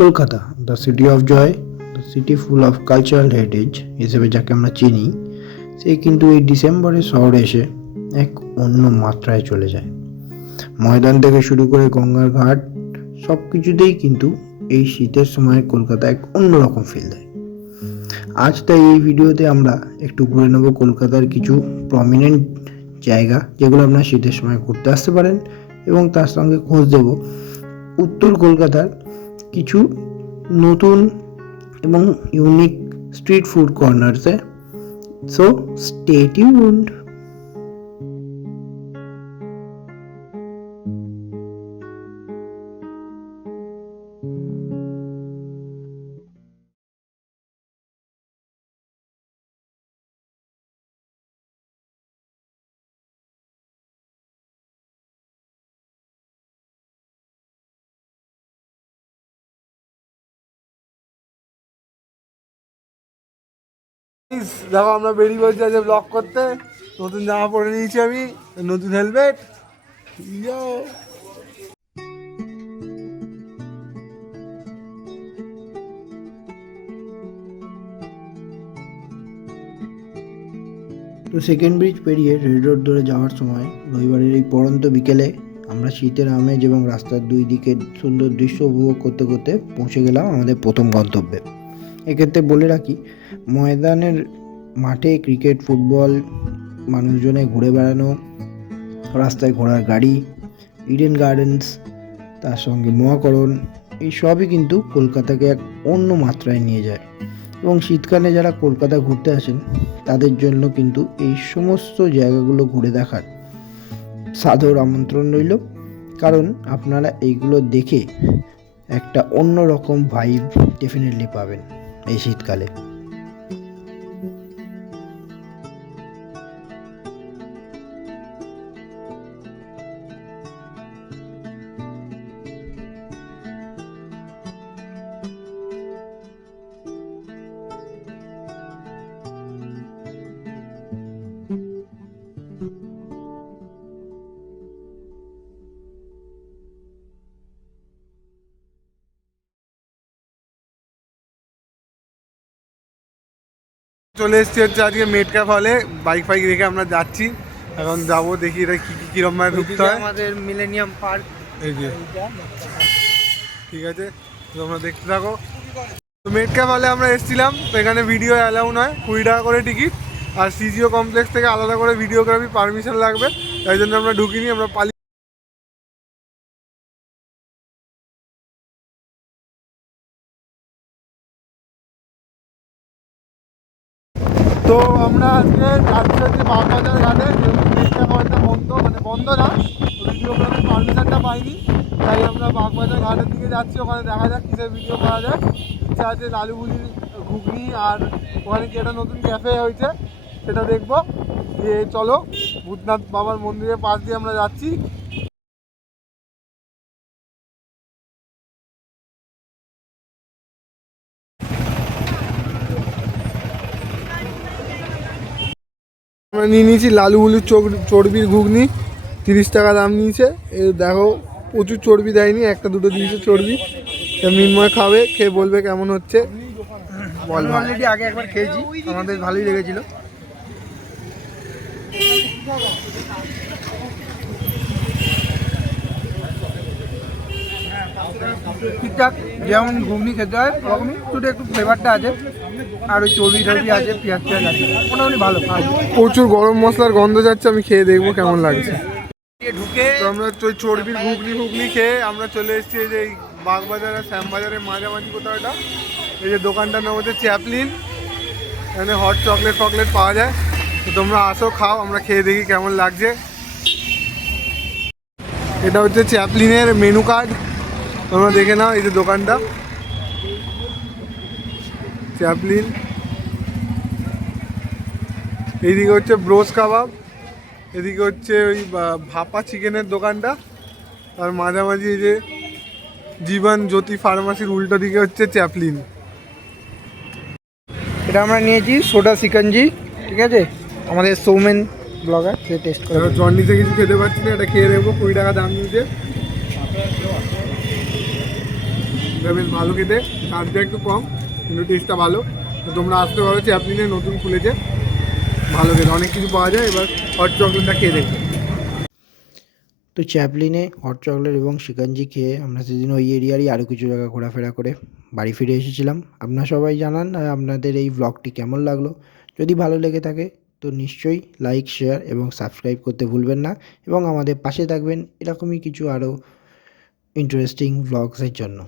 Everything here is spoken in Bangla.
Kolkata, the city of joy, the city full of cultural heritage হিসেবে যাকে আমরা চিনি, সে কিন্তু এই ডিসেম্বরে শহরে এসে এক অন্য মাত্রায় চলে যায়। ময়দান থেকে শুরু করে গঙ্গার ঘাট সব কিছুতেই কিন্তু এই শীতের সময় কলকাতা এক অন্যরকম ফিল দেয়। আজ তাই এই ভিডিওতে আমরা একটু ঘুরে নেব কলকাতার কিছু প্রমিনেন্ট জায়গা যেগুলো আপনার শীতের সময় ঘুরতে আসতে পারেন, এবং তার সঙ্গে খোঁজ দেব উত্তর কলকাতার কিছু নতুন এবং ইউনিক স্ট্রিট ফুড কর্নার্সে। So stay tuned. দেখো আমরা বেরিয়ে পড়ছি আজ ব্লগ করতে। নতুন জামা পরে নিয়েছি আমি, নতুন হেলমেট। তো সেকেন্ড ব্রিজ পেরিয়ে রেড রোড ধরে যাওয়ার সময় রবিবারের এই পড়ন্ত বিকেলে আমরা শীতের আমেজ এবং রাস্তার দুই দিকের সুন্দর দৃশ্য উপভোগ করতে করতে পৌঁছে গেলাম আমাদের প্রথম গন্তব্যে। এক্ষেত্রে বলে রাখি, ময়দানের মাঠে ক্রিকেট, ফুটবল, মানুষজনে ঘুরে বেড়ানো, রাস্তায় ঘোড়ার গাড়ি, ইডেন গার্ডেন্স, তার সঙ্গে মহাকরণ, এই সবই কিন্তু কলকাতাকে এক অন্য মাত্রায় নিয়ে যায়। এবং শীতকালে যারা কলকাতা ঘুরতে আসেন তাদের জন্য কিন্তু এই সমস্ত জায়গাগুলো ঘুরে দেখার সাদর আমন্ত্রণ রইল, কারণ আপনারা এইগুলো দেখে একটা অন্য রকম ভাইব ডেফিনেটলি পাবেন এই শীতকালে। চলে এসছি হচ্ছে আজকে মেটকা ফলে, বাইক ফাইক রেখে আমরা যাচ্ছি। এখন যাবো, দেখি এটা কিরম ভাবে ঢুকতে হয়। আমাদের মিলেনিয়াম পার্ক এই যে, ঠিক আছে, তোমরা দেখতে থাকো। তো মেটকা ফলে আমরা এসেছিলাম, তো এখানে ভিডিও অ্যালাউ নয়, 20 টাকা করে টিকিট। আর সিজিও কমপ্লেক্স থেকে আলাদা করে ভিডিওগ্রাফি পারমিশন লাগবে, তাই জন্য আমরা ঢুকিনি, আমরা পালিয়ে। তো আমরা আজকে যাচ্ছি হচ্ছে বাগবাজার ঘাটে, যেহেতু মেটকা ফলটা বন্ধ, মানে বন্ধ না, ভিডিওগ্রাফির পারমিশনটা পাইনি, তাই আমরা বাগবাজার ঘাটের দিকে যাচ্ছি। ওখানে দেখা যাক কিসের ভিডিও করা যায়। ইচ্ছা আছে লালুগুলির ঘুগনি, আর ওখানে কি একটা নতুন ক্যাফে হয়েছে সেটা দেখবো। দিয়ে চলো, ভূতনাথ বাবার মন্দিরের পাশ দিয়ে আমরা যাচ্ছি। আমরা নিয়ে নিয়েছি লালুগুলির চর্বির ঘুগনি, 30 টাকা দাম নিয়েছে। এ দেখো, প্রচুর চর্বি দেয়নি, একটা দুটো দিয়েছে চর্বি। মিনময় খাবে, খেয়ে বলবে কেমন হচ্ছে। অলরেডি আগে একবার খেয়েছি, আমাদের ভালোই লেগেছিল। ঠিকঠাক যেমন ঘুগনি খেতে হয় ওরকমই, শুধু একটু ফ্লেভারটা আছে, আর ওই চর্বি টর্বি আছে, পেঁয়াজ টেয়াজ আছে, মোটামুটি ভালো। প্রচুর গরম মশলার গন্ধ যাচ্ছে, আমি খেয়ে দেখবো কেমন লাগছে। ঢুকে তো আমরা চর্বির ঘুগনি খেয়ে আমরা চলে এসেছি এই যে এই বাগবাজার আর শ্যামবাজারের মাঝামাঝি কোথাও এটা। এই যে দোকানটার নাম হচ্ছে চ্যাপলিন, এখানে হট চকলেট ফকলেট পাওয়া যায়। তো তোমরা আসো, খাও, আমরা খেয়ে দেখি কেমন লাগছে। এটা হচ্ছে চ্যাপলিনের মেনু কার্ড, তোমরা দেখে নাও। এই যে দোকানটা চ্যাপলিন, এইদিকে হচ্ছে ব্রোস কাবাব, এদিকে হচ্ছে ওই ভাপা চিকেনের দোকানটা, আর মাঝামাঝি এই যে জীবন জ্যোতি ফার্মাসির উল্টো দিকে হচ্ছে চ্যাপলিন। এটা আমরা নিয়েছি সোডা সিকাঞ্জি, ঠিক আছে, আমাদের সৌমেন ব্লগার, সে টেস্ট করে। জন্ডিসে কিছু খেতে পারছি না, এটা খেয়ে দেখবো, 20 টাকা দাম নিয়েছে। এটা বেশ ভালো খেতে, চার্জটা একটু কম কিন্তু টেস্টটা ভালো। তো তোমরা আসতে পারো, চ্যাপলিনে নতুন খুলেছে, ভালো খেতে, অনেক কিছু পাওয়া যায়। এবার হট চকলেটটা খেয়ে দেখবে। তো চ্যাপলিনে হট চকলেট এবং শিকাঞ্জি খেয়ে আমরা সেদিন ওই এরিয়ারই আরও কিছু জায়গা ঘোরাফেরা করে বাড়ি ফিরে এসেছিলাম। আপনারা সবাই জানান আপনাদের এই ব্লগটি কেমন লাগলো। যদি ভালো লেগে থাকে তো নিশ্চয়ই লাইক, শেয়ার এবং সাবস্ক্রাইব করতে ভুলবেন না, এবং আমাদের পাশে থাকবেন এরকমই কিছু আরও ইন্টারেস্টিং ব্লগসের জন্য।